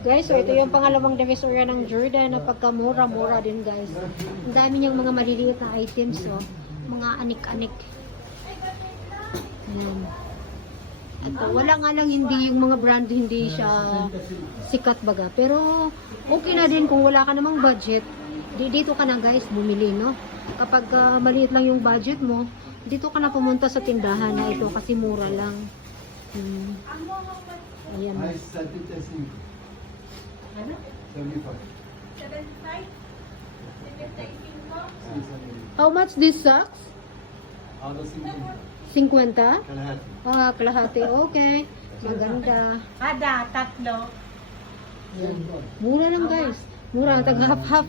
Guys, so ito yung pangalawang divisoria ng Jordan na pagkamura-mura din guys. Ang dami niyang mga maliliit na items, so mga anik-anik. Ayan. Ito, wala nga lang hindi yung mga brand hindi siya sikat baga. Pero okay na din kung wala ka namang budget. Di, dito ka na guys bumili, no? Kapag ah, maliit lang yung budget mo, dito ka na pumunta sa tindahan na ito kasi mura lang. Hmm. Ayan. How much this socks? Out of sixty. 50? Kalahati. Ah, kalahati. Okay. Maganda. Ada, tatlo. Mura lang guys. Mura. Tag half half.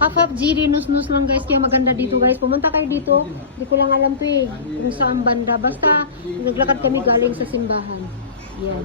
Half half GD nus-nus lang guys. Kaya maganda dito guys. Pumunta kayo dito. Hindi ko lang alam to eh. Kung saan banda. Basta naglakad kami galing sa simbahan. Yan.